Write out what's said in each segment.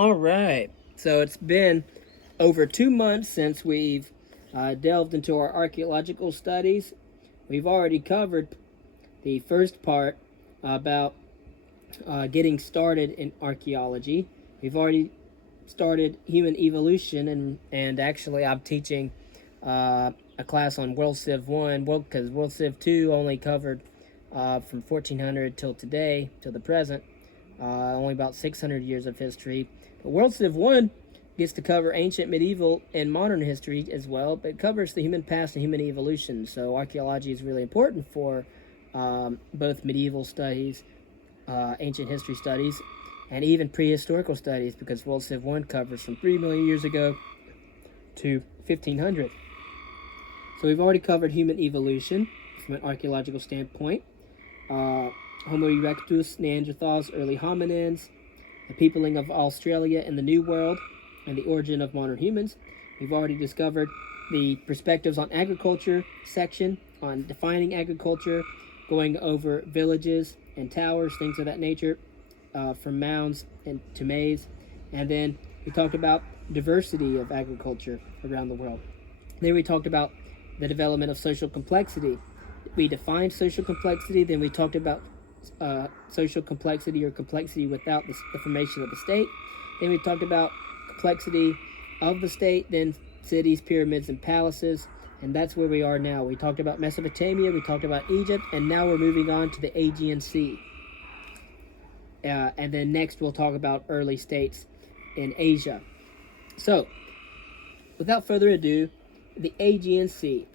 All right. So it's been over 2 months since we've delved into our archaeological studies. We've already covered the first part about getting started in archaeology. We've already started human evolution, and actually, I'm teaching a class on World Civ 1, because World Civ 2 only covered from 1400 till today, till the present, only about 600 years of history. But World Civ 1 gets to cover ancient, medieval, and modern history as well, but it covers the human past and human evolution. So archaeology is really important for both medieval studies, ancient history studies, and even prehistorical studies, because World Civ 1 covers from 3 million years ago to 1500. So we've already covered human evolution from an archaeological standpoint. Homo erectus, Neanderthals, early hominins, the peopling of Australia and the New World, and the origin of modern humans. We've already discovered the perspectives on agriculture section, on defining agriculture, going over villages and towers, things of that nature, from mounds and to maize. And then we talked about diversity of agriculture around the world. Then we talked about the development of social complexity. We defined social complexity, then we talked about social complexity, or complexity without the formation of the state. Then we talked about complexity of the state, then cities, pyramids, and palaces, and that's where we are now. We talked about Mesopotamia, we talked about Egypt, and now we're moving on to the Aegean Sea. And then next we'll talk about early states in Asia. So, without further ado, the Aegean Sea.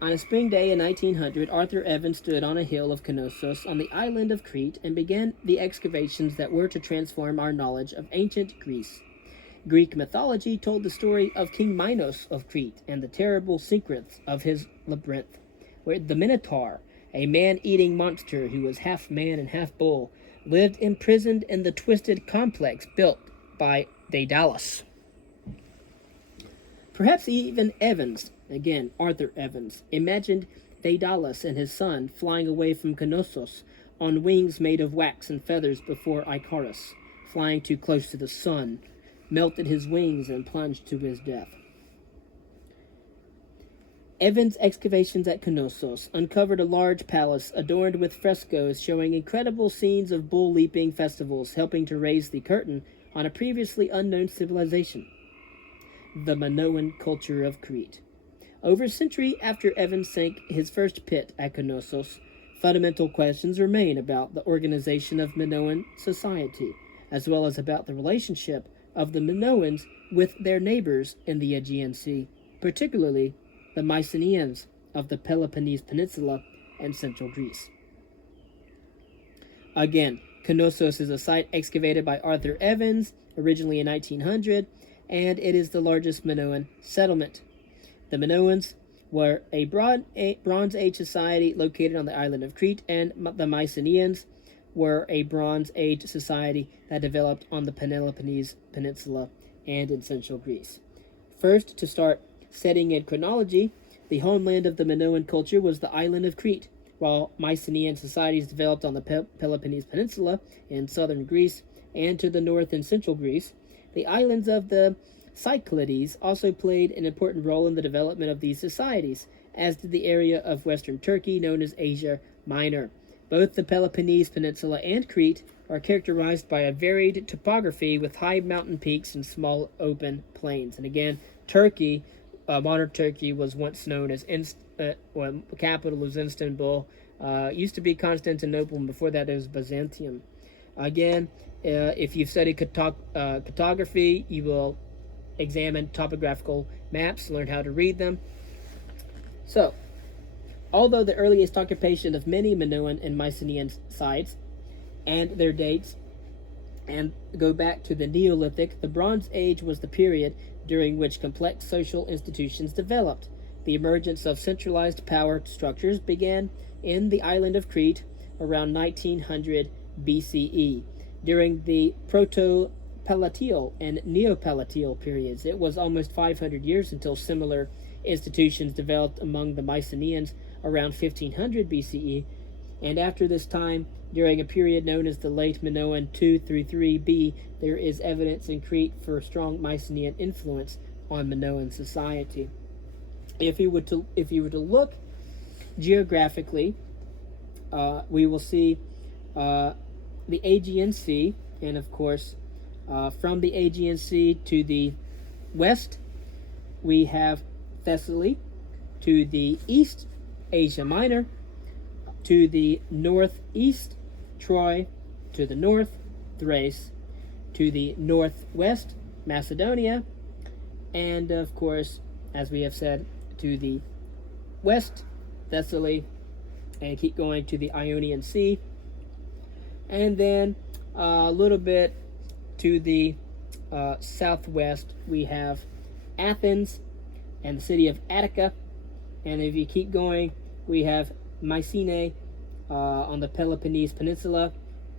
On a spring day in 1900, Arthur Evans stood on a hill of Knossos on the island of Crete and began the excavations that were to transform our knowledge of ancient Greece. Greek mythology told the story of King Minos of Crete and the terrible secrets of his labyrinth, where the Minotaur, a man-eating monster who was half man and half bull, lived imprisoned in the twisted complex built by Daedalus. Perhaps even Evans, again Arthur Evans, imagined Daedalus and his son flying away from Knossos on wings made of wax and feathers before Icarus, flying too close to the sun, melted his wings and plunged to his death. Evans' excavations at Knossos uncovered a large palace adorned with frescoes showing incredible scenes of bull-leaping festivals, helping to raise the curtain on a previously unknown civilization, the Minoan culture of Crete. Over a century after Evans sank his first pit at Knossos, fundamental questions remain about the organization of Minoan society, as well as about the relationship of the Minoans with their neighbors in the Aegean Sea, particularly the Mycenaeans of the Peloponnese Peninsula and central Greece. Again, Knossos is a site excavated by Arthur Evans, originally in 1900, and it is the largest Minoan settlement. The Minoans were a Bronze Age society located on the island of Crete, and the Mycenaeans were a Bronze Age society that developed on the Peloponnese Peninsula and in central Greece. First, to start setting in chronology, the homeland of the Minoan culture was the island of Crete, while Mycenaean societies developed on the Peloponnese Peninsula in southern Greece and to the north in central Greece. The islands of the Cyclades also played an important role in the development of these societies, as did the area of western Turkey known as Asia Minor. Both the Peloponnese Peninsula and Crete are characterized by a varied topography with high mountain peaks and small open plains. And again, Turkey, modern Turkey, was once known as the capital was Istanbul. Used to be Constantinople, and before that it was Byzantium. Again, if you've studied cartography, you will examine topographical maps, learn how to read them. So, although the earliest occupation of many Minoan and Mycenaean sites and their dates and go back to the Neolithic, the Bronze Age was the period during which complex social institutions developed. The emergence of centralized power structures began in the island of Crete around 1900 BCE. During the Proto-Palatial and Neo-Palatial periods, it was almost 500 years until similar institutions developed among the Mycenaeans around 1500 BCE, and after this time, During a period known as the late Minoan 233b, there is evidence in Crete for strong Mycenaean influence on Minoan society. If you were to look geographically, we will see the Aegean Sea, and of course, from the Aegean Sea to the west, we have Thessaly. To the east, Asia Minor. To the northeast, Troy. To the north, Thrace. To the northwest, Macedonia. And of course, as we have said, to the west, Thessaly, and keep going to the Ionian Sea. And then a little bit to the southwest, we have Athens and the city of Attica. And if you keep going, we have Mycenaean on the Peloponnese Peninsula,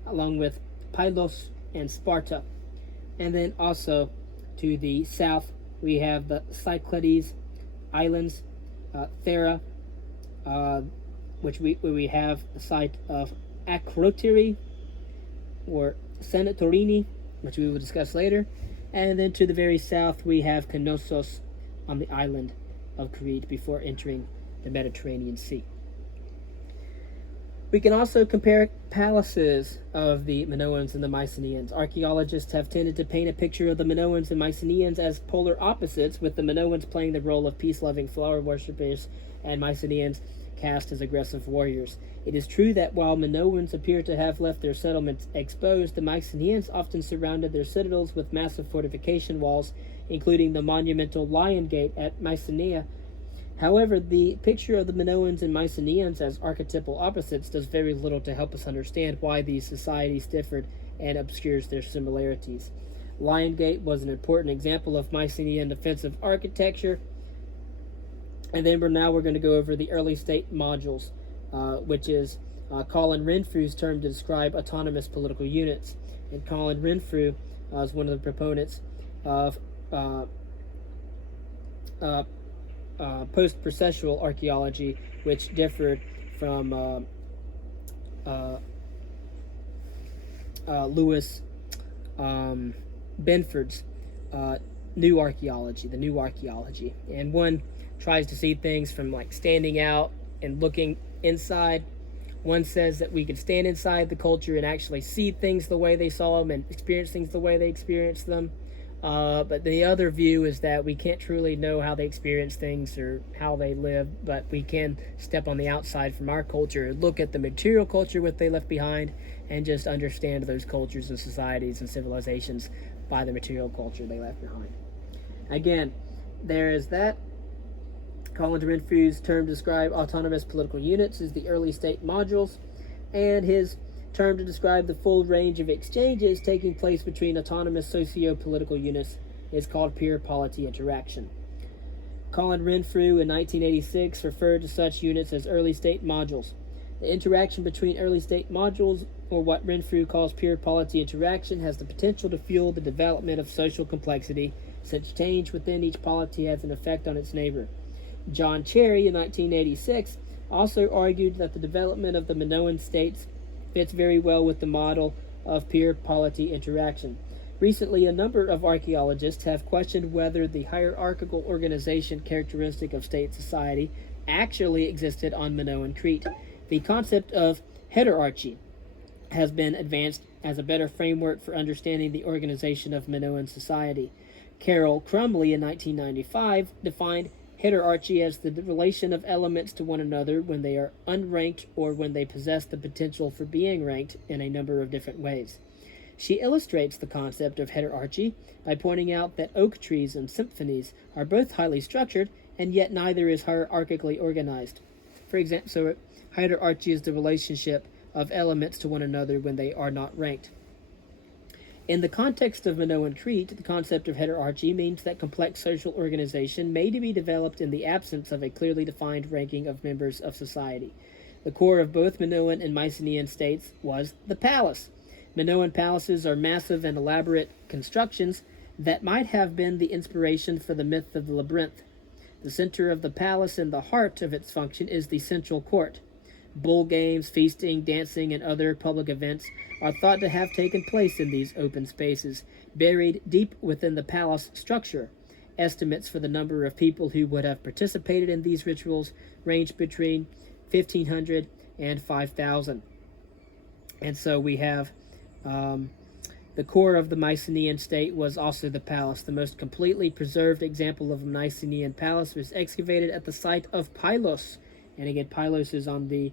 along with Pylos and Sparta. And then also to the south, we have the Cyclades Islands, Thera, where we have the site of Akrotiri or Santorini, which we will discuss later. And then to the very south, we have Knossos on the island of Crete before entering the Mediterranean Sea. We can also compare palaces of the Minoans and the Mycenaeans. Archaeologists have tended to paint a picture of the Minoans and Mycenaeans as polar opposites, with the Minoans playing the role of peace-loving flower worshippers and Mycenaeans cast as aggressive warriors. It is true that while Minoans appear to have left their settlements exposed, the Mycenaeans often surrounded their citadels with massive fortification walls, including the monumental Lion Gate at Mycenae. However, the picture of the Minoans and Mycenaeans as archetypal opposites does very little to help us understand why these societies differed and obscures their similarities. Lion Gate was an important example of Mycenaean defensive architecture. And then we're going to go over the early state modules, which is Colin Renfrew's term to describe autonomous political units. And Colin Renfrew is one of the proponents of post-processual archaeology, which differed from Lewis Benford's new archaeology, the new archaeology. And one tries to see things from like standing out and looking inside. One says that we could stand inside the culture and actually see things the way they saw them and experience things the way they experienced them. But the other view is that we can't truly know how they experience things or how they live, but we can step on the outside from our culture, look at the material culture, what they left behind, and just understand those cultures and societies and civilizations by the material culture they left behind. Again, there is that. Colin Renfrew's term to describe autonomous political units is the early state modules, and his term to describe the full range of exchanges taking place between autonomous socio-political units is called peer polity interaction. Colin Renfrew in 1986 referred to such units as early state modules. The interaction between early state modules, or what Renfrew calls peer polity interaction, has the potential to fuel the development of social complexity, since change within each polity has an effect on its neighbor. John Cherry in 1986 also argued that the development of the Minoan states fits very well with the model of peer polity interaction. Recently, a number of archaeologists have questioned whether the hierarchical organization characteristic of state society actually existed on Minoan Crete. The concept of heterarchy has been advanced as a better framework for understanding the organization of Minoan society. Carol Crumley in 1995 defined heterarchy as the relation of elements to one another when they are unranked or when they possess the potential for being ranked in a number of different ways. She illustrates the concept of heterarchy by pointing out that oak trees and symphonies are both highly structured, and yet neither is hierarchically organized. For example, so hierarchy is the relationship of elements to one another when they are not ranked. In the context of Minoan Crete, the concept of heterarchy means that complex social organization may be developed in the absence of a clearly defined ranking of members of society. The core of both Minoan and Mycenaean states was the palace. Minoan palaces are massive and elaborate constructions that might have been the inspiration for the myth of the labyrinth. The center of the palace and the heart of its function is the central court. Bull games, feasting, dancing, and other public events are thought to have taken place in these open spaces, buried deep within the palace structure. Estimates for the number of people who would have participated in these rituals range between 1,500 and 5,000. And so we have the core of the Mycenaean state was also the palace. The most completely preserved example of a Mycenaean palace was excavated at the site of Pylos. And again, Pylos is on the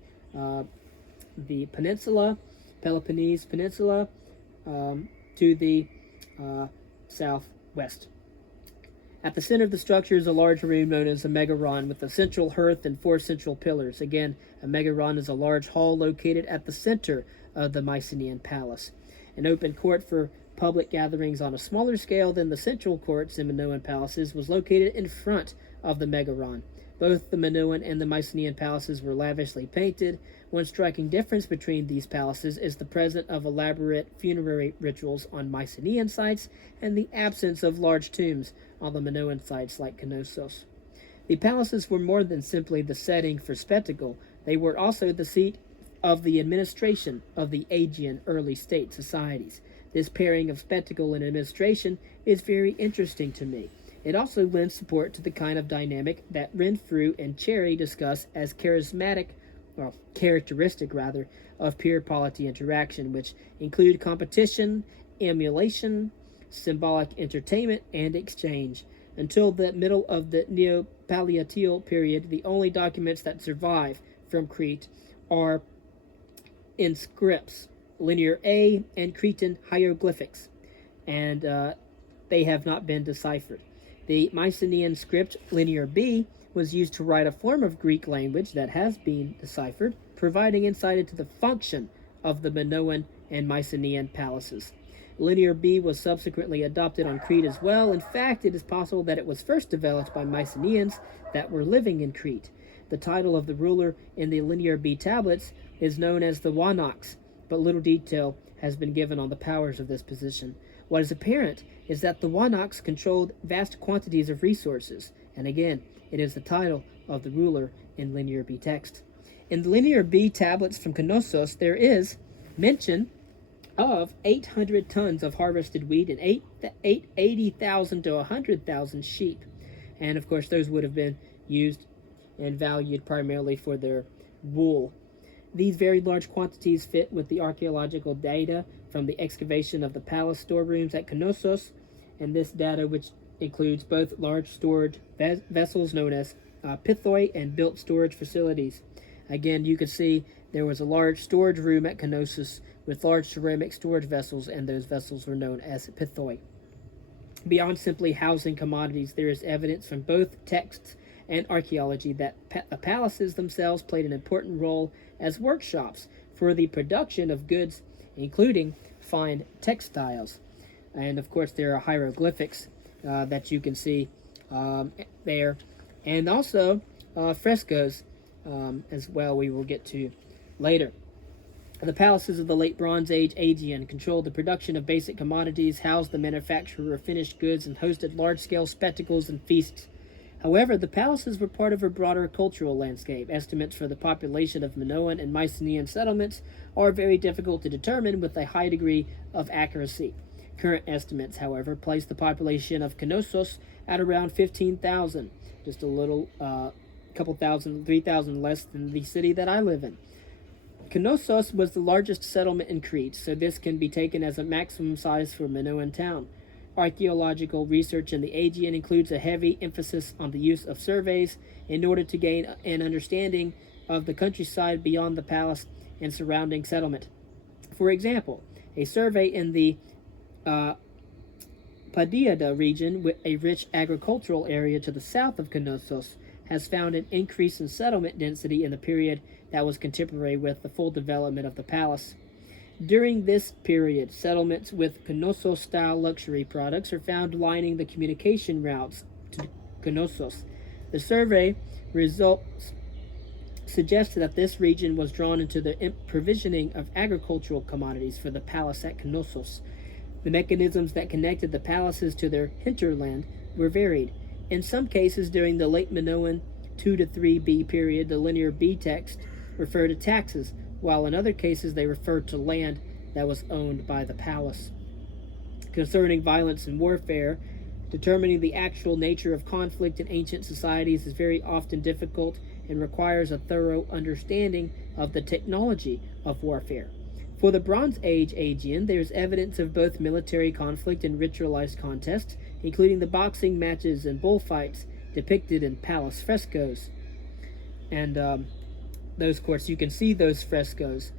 peninsula, Peloponnese Peninsula, to the southwest. At the center of the structure is a large room known as a megaron with a central hearth and 4 central pillars. Again, a megaron is a large hall located at the center of the Mycenaean palace. An open court for public gatherings on a smaller scale than the central courts in Minoan palaces was located in front of the megaron. Both the Minoan and the Mycenaean palaces were lavishly painted. One striking difference between these palaces is the presence of elaborate funerary rituals on Mycenaean sites and the absence of large tombs on the Minoan sites like Knossos. The palaces were more than simply the setting for spectacle. They were also the seat of the administration of the Aegean early state societies. This pairing of spectacle and administration is very interesting to me. It also lends support to the kind of dynamic that Renfrew and Cherry discuss as characteristic of pure polity interaction, which include competition, emulation, symbolic entertainment, and exchange. Until the middle of the Neopalatial period, the only documents that survive from Crete are in scripts, Linear A and Cretan hieroglyphics, and they have not been deciphered. The Mycenaean script, Linear B, was used to write a form of Greek language that has been deciphered, providing insight into the function of the Minoan and Mycenaean palaces. Linear B was subsequently adopted on Crete as well. In fact, it is possible that it was first developed by Mycenaeans that were living in Crete. The title of the ruler in the Linear B tablets is known as the Wanox, but little detail has been given on the powers of this position. What is apparent is that the Wanox controlled vast quantities of resources, and again, it is the title of the ruler in Linear B text. In the Linear B tablets from Knossos, there is mention of 800 tons of harvested wheat and 80,000 to 100,000 sheep. And of course, those would have been used and valued primarily for their wool. These very large quantities fit with the archaeological data from the excavation of the palace storerooms at Knossos, and this data, which includes both large storage vessels known as pithoi and built storage facilities. Again, you can see there was a large storage room at Knossos with large ceramic storage vessels, and those vessels were known as pithoi. Beyond simply housing commodities, there is evidence from both texts and archaeology that the palaces themselves played an important role as workshops for the production of goods, including fine textiles. And of course, there are hieroglyphics that you can see there, and also frescoes as well, we will get to later. The palaces of the late Bronze Age Aegean controlled the production of basic commodities, housed the manufacture of finished goods, and hosted large-scale spectacles and feasts. However, the palaces were part of a broader cultural landscape. Estimates for the population of Minoan and Mycenaean settlements are very difficult to determine with a high degree of accuracy. Current estimates, however, place the population of Knossos at around 15,000, just a little, couple thousand, 3,000 less than the city that I live in. Knossos was the largest settlement in Crete, so this can be taken as a maximum size for a Minoan town. Archaeological research in the Aegean includes a heavy emphasis on the use of surveys in order to gain an understanding of the countryside beyond the palace and surrounding settlement. For example, a survey in the Padiada region, with a rich agricultural area to the south of Knossos, has found an increase in settlement density in the period that was contemporary with the full development of the palace. During this period, settlements with Knossos-style luxury products are found lining the communication routes to Knossos. The survey results suggest that this region was drawn into the provisioning of agricultural commodities for the palace at Knossos. The mechanisms that connected the palaces to their hinterland were varied. In some cases, during the late Minoan 2 to 3 B period, the Linear B text refer to taxes, while in other cases they refer to land that was owned by the palace. Concerning violence and warfare, determining the actual nature of conflict in ancient societies is very often difficult and requires a thorough understanding of the technology of warfare. For the Bronze Age Aegean, there is evidence of both military conflict and ritualized contests, including the boxing matches and bullfights depicted in palace frescoes. And those courts, you can see those frescoes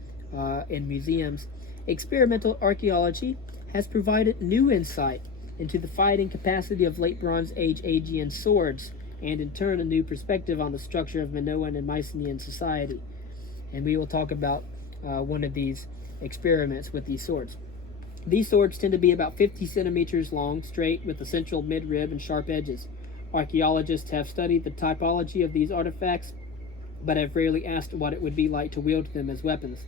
in museums. Experimental archaeology has provided new insight into the fighting capacity of late Bronze Age Aegean swords, and in turn a new perspective on the structure of Minoan and Mycenaean society. And we will talk about one of these experiments with these swords. These swords tend to be about 50 centimeters long, straight, with a central midrib and sharp edges. Archaeologists have studied the typology of these artifacts, but have rarely asked what it would be like to wield them as weapons.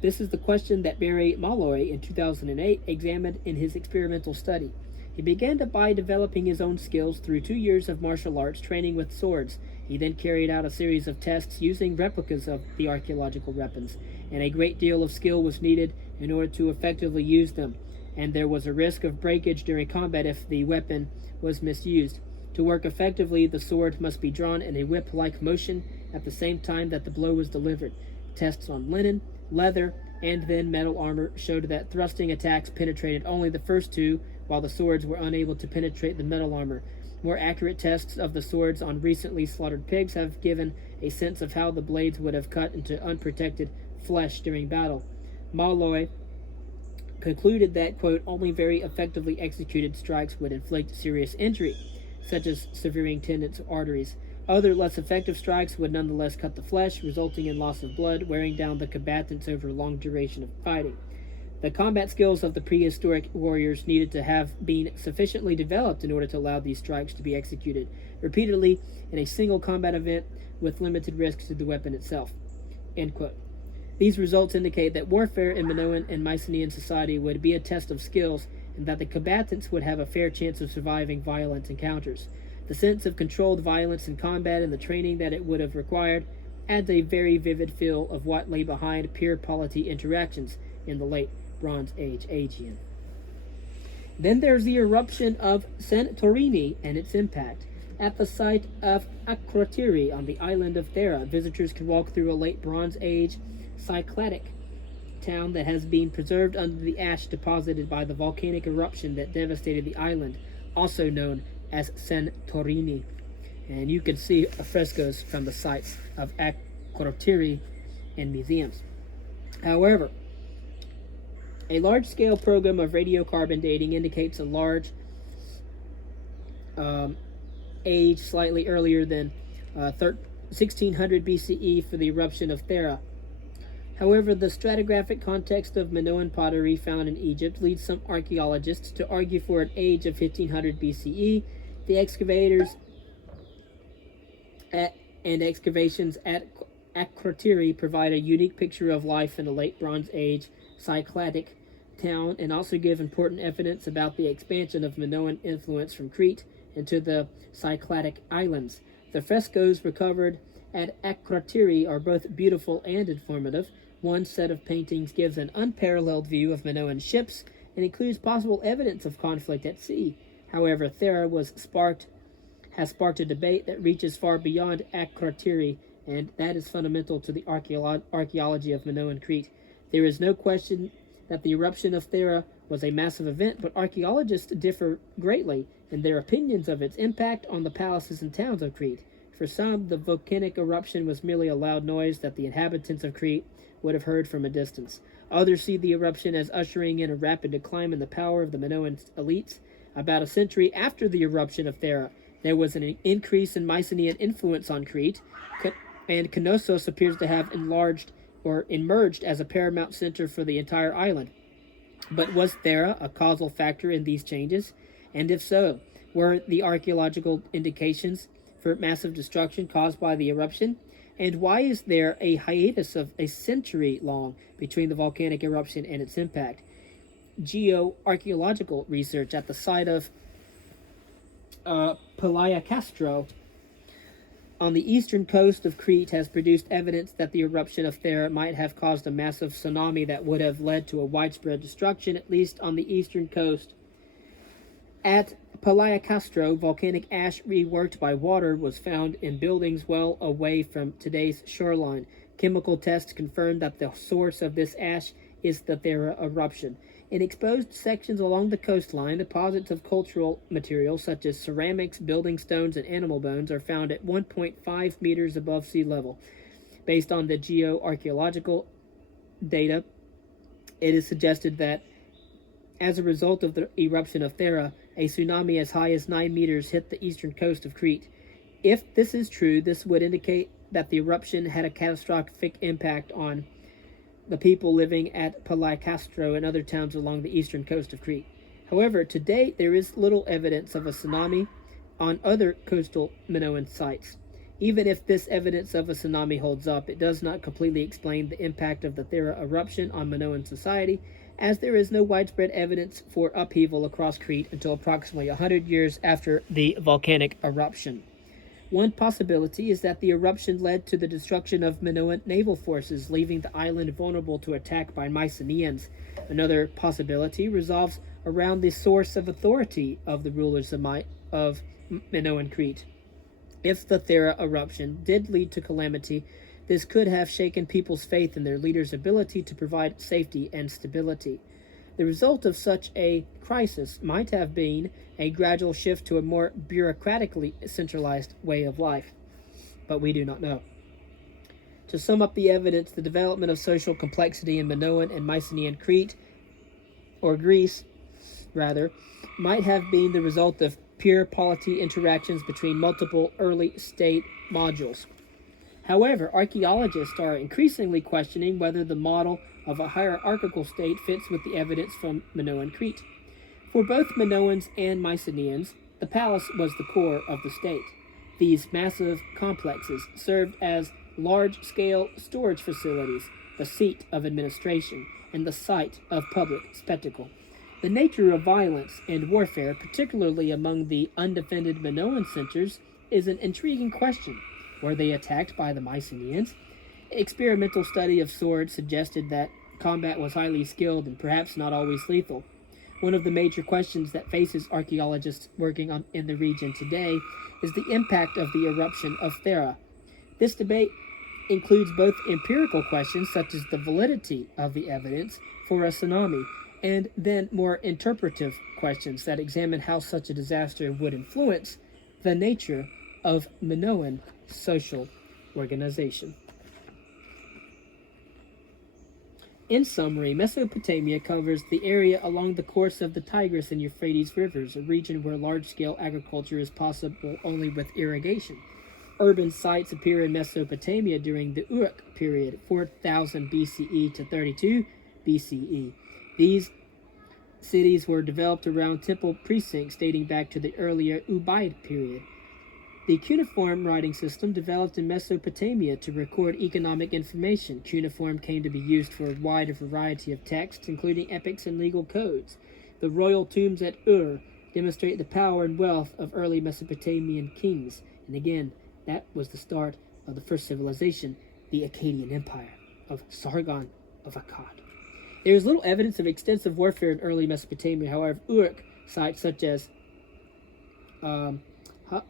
This is the question that Barry Malloy in 2008 examined in his experimental study. He began by developing his own skills through 2 years of martial arts training with swords. He then carried out a series of tests using replicas of the archaeological weapons, and a great deal of skill was needed in order to effectively use them, and there was a risk of breakage during combat if the weapon was misused. To work effectively, the sword must be drawn in a whip-like motion at the same time that the blow was delivered. Tests on linen, leather, and then metal armor showed that thrusting attacks penetrated only the first two, while the swords were unable to penetrate the metal armor. More accurate tests of the swords on recently slaughtered pigs have given a sense of how the blades would have cut into unprotected flesh during battle. Malloy concluded that, quote, only very effectively executed strikes would inflict serious injury, such as severing tendons or arteries. Other less effective strikes would nonetheless cut the flesh, resulting in loss of blood, wearing down the combatants over a long duration of fighting. The combat skills of the prehistoric warriors needed to have been sufficiently developed in order to allow these strikes to be executed repeatedly in a single combat event with limited risk to the weapon itself. End quote. These results indicate that warfare in Minoan and Mycenaean society would be a test of skills, and that the combatants would have a fair chance of surviving violent encounters. The sense of controlled violence in combat and the training that it would have required adds a very vivid feel of what lay behind pure polity interactions in the late Bronze Age Aegean. Then there's the eruption of Santorini and its impact. At the site of Akrotiri on the island of Thera, visitors can walk through a late Bronze Age Cycladic town that has been preserved under the ash deposited by the volcanic eruption that devastated the island, also known as Santorini. And you can see frescoes from the sites of Akrotiri in museums. However, a large-scale program of radiocarbon dating indicates a large age slightly earlier than 1600 BCE for the eruption of Thera. However, the stratigraphic context of Minoan pottery found in Egypt leads some archaeologists to argue for an age of 1500 BCE. The excavators and excavations at Akrotiri provide a unique picture of life in a late Bronze Age Cycladic town, and also give important evidence about the expansion of Minoan influence from Crete into the Cycladic islands. The frescoes recovered at Akrotiri are both beautiful and informative. One set of paintings gives an unparalleled view of Minoan ships and includes possible evidence of conflict at sea. However, Thera has sparked a debate that reaches far beyond Akrotiri, and that is fundamental to the archaeology of Minoan Crete. There is no question that the eruption of Thera was a massive event, but archaeologists differ greatly in their opinions of its impact on the palaces and towns of Crete. For some, the volcanic eruption was merely a loud noise that the inhabitants of Crete would have heard from a distance. Others see the eruption as ushering in a rapid decline in the power of the Minoan elites. About a century after the eruption of Thera, there was an increase in Mycenaean influence on Crete, and Knossos appears to have enlarged or emerged as a paramount center for the entire island. But was Thera a causal factor in these changes? And if so, were the archaeological indications for massive destruction caused by the eruption? And why is there a hiatus of a century long between the volcanic eruption and its impact? Geoarchaeological research at the site of Pelaya Castro on the eastern coast of Crete has produced evidence that the eruption of Thera might have caused a massive tsunami that would have led to a widespread destruction, at least on the eastern coast. At Palaiocastro, volcanic ash reworked by water was found in buildings well away from today's shoreline. Chemical tests confirmed that the source of this ash is the Thera eruption. In exposed sections along the coastline, deposits of cultural materials such as ceramics, building stones, and animal bones are found at 1.5 meters above sea level. Based on the geoarchaeological data, it is suggested that as a result of the eruption of Thera, a tsunami as high as 9 meters hit the eastern coast of Crete. If this is true, this would indicate that the eruption had a catastrophic impact on the people living at Palaiocastro and other towns along the eastern coast of Crete. However, to date, there is little evidence of a tsunami on other coastal Minoan sites. Even if this evidence of a tsunami holds up, it does not completely explain the impact of the Thera eruption on Minoan society, as there is no widespread evidence for upheaval across Crete until approximately 100 years after the volcanic eruption. One possibility is that the eruption led to the destruction of Minoan naval forces, leaving the island vulnerable to attack by Mycenaeans. Another possibility revolves around the source of authority of the rulers of Minoan Crete. If the Thera eruption did lead to calamity, this could have shaken people's faith in their leaders' ability to provide safety and stability. The result of such a crisis might have been a gradual shift to a more bureaucratically centralized way of life, but we do not know. To sum up the evidence, the development of social complexity in Minoan and Mycenaean Crete, or Greece, rather, might have been the result of pure polity interactions between multiple early state modules. However, archaeologists are increasingly questioning whether the model of a hierarchical state fits with the evidence from Minoan Crete. For both Minoans and Mycenaeans, the palace was the core of the state. These massive complexes served as large-scale storage facilities, the seat of administration, and the site of public spectacle. The nature of violence and warfare, particularly among the undefended Minoan centers, is an intriguing question. Were they attacked by the Mycenaeans? Experimental study of swords suggested that combat was highly skilled and perhaps not always lethal. One of the major questions that faces archaeologists working in the region today is the impact of the eruption of Thera. This debate includes both empirical questions such as the validity of the evidence for a tsunami, and then more interpretive questions that examine how such a disaster would influence the nature of Minoan social organization. In summary, Mesopotamia covers the area along the course of the Tigris and Euphrates rivers, a region where large-scale agriculture is possible only with irrigation. Urban sites appear in Mesopotamia during the Uruk period, 4000 BCE to 32 BCE. These cities were developed around temple precincts dating back to the earlier Ubaid period. The cuneiform writing system developed in Mesopotamia to record economic information. Cuneiform came to be used for a wide variety of texts, including epics and legal codes. The royal tombs at Ur demonstrate the power and wealth of early Mesopotamian kings. And again, that was the start of the first civilization, the Akkadian Empire of Sargon of Akkad. There is little evidence of extensive warfare in early Mesopotamia. However, Uruk sites such as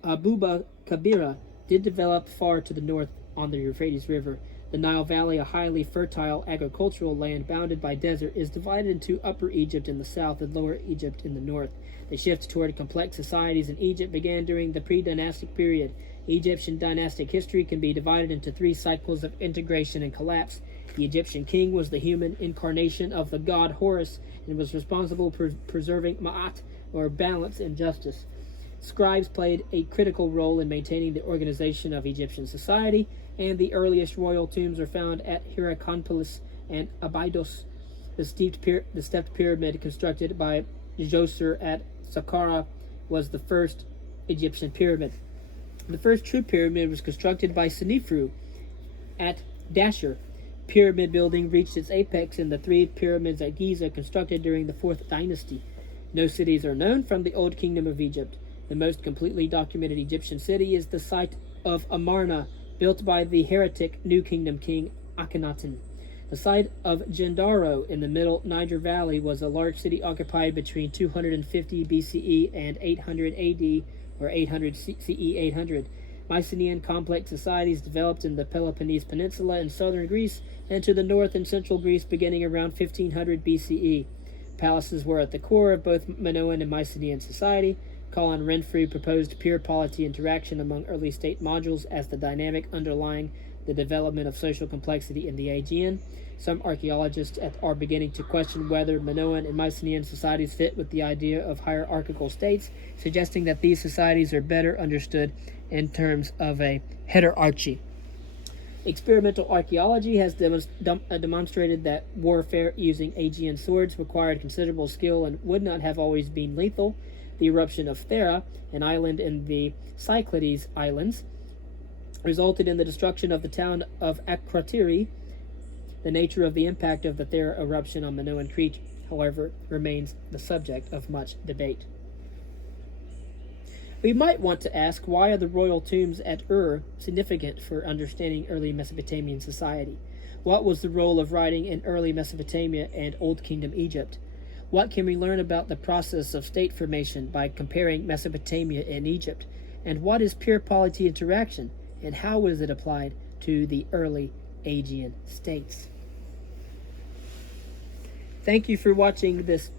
Habuba Kabira did develop far to the north on the Euphrates River. The Nile Valley, a highly fertile agricultural land bounded by desert, is divided into Upper Egypt in the south and Lower Egypt in the north. The shift toward complex societies in Egypt began during the pre-dynastic period. Egyptian dynastic history can be divided into 3 cycles of integration and collapse. The Egyptian king was the human incarnation of the god Horus and was responsible for preserving Ma'at, or balance and justice. Scribes played a critical role in maintaining the organization of Egyptian society, and the earliest royal tombs are found at Hierakonpolis and Abydos. The stepped pyramid constructed by Djoser at Saqqara was the first Egyptian pyramid. The first true pyramid was constructed by Senefru at Dashur. Pyramid building reached its apex in the 3 pyramids at Giza, constructed during the 4th dynasty. No cities are known from the Old Kingdom of Egypt. The most completely documented Egyptian city is the site of Amarna, built by the heretic New Kingdom king Akhenaten. The site of Gendaro in the middle Niger Valley was a large city occupied between 250 BCE and 800 AD, or 800 CE 800. Mycenaean complex societies developed in the Peloponnese Peninsula in southern Greece and to the north and central Greece beginning around 1500 BCE. Palaces were at the core of both Minoan and Mycenaean society. Colin Renfrew proposed pure polity interaction among early state modules as the dynamic underlying the development of social complexity in the Aegean. Some archaeologists are beginning to question whether Minoan and Mycenaean societies fit with the idea of hierarchical states, suggesting that these societies are better understood in terms of a heterarchy. Experimental archaeology has demonstrated that warfare using Aegean swords required considerable skill and would not have always been lethal. The eruption of Thera, an island in the Cyclades Islands, resulted in the destruction of the town of Akrotiri. The nature of the impact of the Thera eruption on Minoan Crete, however, remains the subject of much debate. We might want to ask, why are the royal tombs at Ur significant for understanding early Mesopotamian society? What was the role of writing in early Mesopotamia and Old Kingdom Egypt? What can we learn about the process of state formation by comparing Mesopotamia and Egypt? And what is pure polity interaction, and how was it applied to the early Aegean states? Thank you for watching this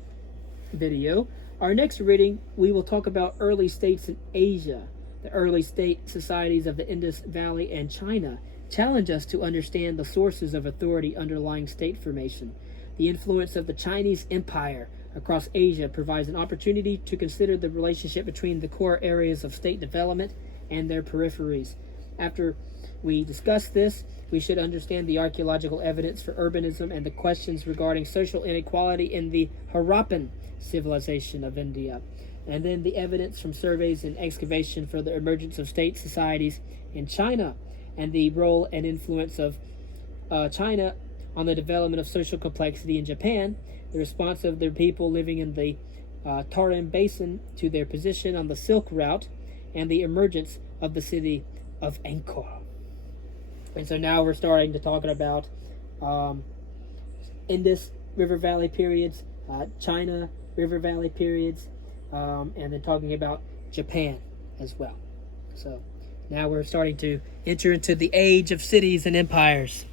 video. Our next reading, we will talk about early states in Asia. The early state societies of the Indus Valley and China challenge us to understand the sources of authority underlying state formation. The influence of the Chinese Empire across Asia provides an opportunity to consider the relationship between the core areas of state development and their peripheries. After we discuss this, we should understand the archaeological evidence for urbanism and the questions regarding social inequality in the Harappan civilization of India, and then the evidence from surveys and excavation for the emergence of state societies in China, and the role and influence of China on the development of social complexity in Japan, the response of their people living in the Tarim Basin to their position on the Silk Route, and the emergence of the city of Angkor. And so now we're starting to talk about Indus River Valley periods, China River Valley periods, and then talking about Japan as well. So now we're starting to enter into the age of cities and empires.